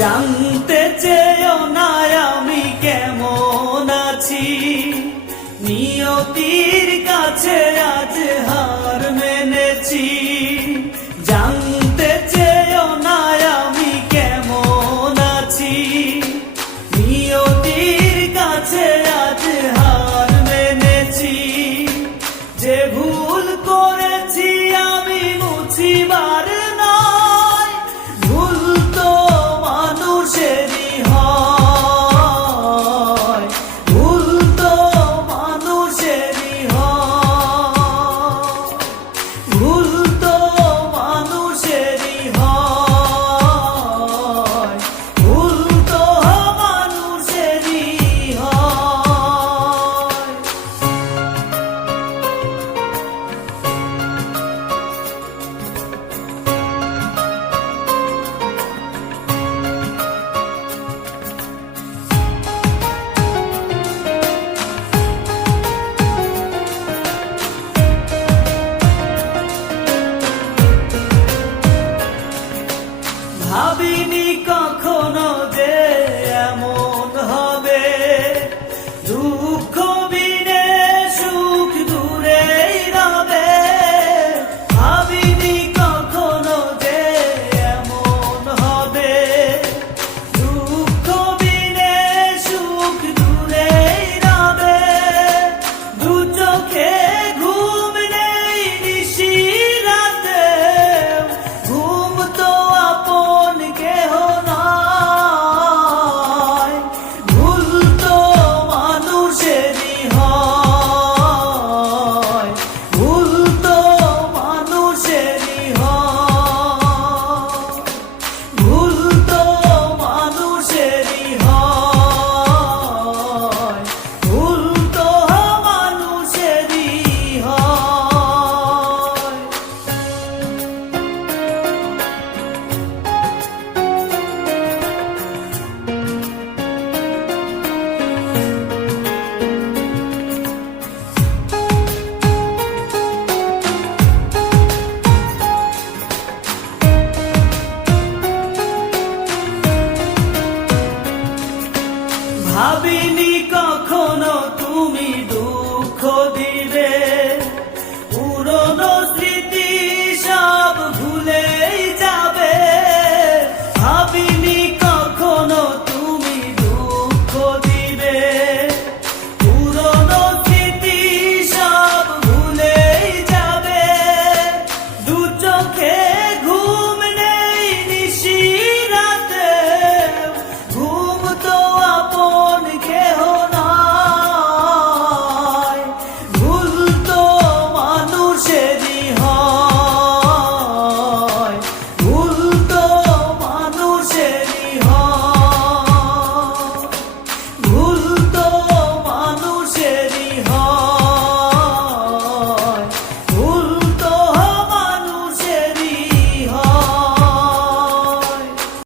জানতে চেয়েও না আমি কেমন আছি, নিয়তির কাছে আজ হার মেনেছি। জানতে চেয়েও না আমি কেমন আছি, নিয়তির কাছে আজ হার মেনেছি। যে ভুল করেছি আমি মুছিবার নয়, ভুল তো মানুষেরই হয়, ভুল তো মানুষেরই হয়, ভুল তো মানুষেরই হয়, ভুল তো মানুষেরই হয়। ভাবিনি কখনো